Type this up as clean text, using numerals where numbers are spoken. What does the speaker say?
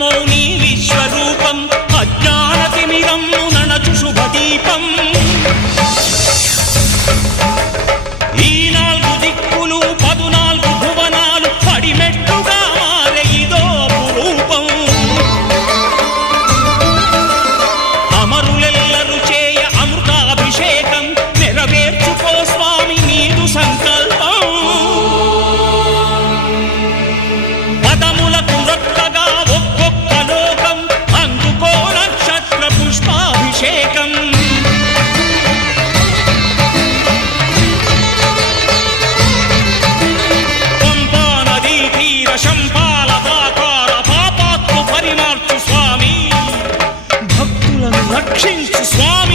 నమో నీ విశ్వరూపం అజ్ఞానతిమిరము నణచు శుభదీపం ఈ 4 దిక్కులు 14 భువనాలు పడిమెట్టుగా మారే ఇదో రూపం అమరులెల్లరు చేయ అమృతాభిషేకం నెరవేర్చుకో స్వామి నీదు సంకల్పం పదములకు రొక్కగా ఒక్కొక్క లోకం అందుకో నక్షత్ర పుష్పాభిషేకం పంపా నదీ తీర శంపాల పాతార పాపాత్మ పరిమార్చు స్వామి భక్తులను రక్షించు స్వామి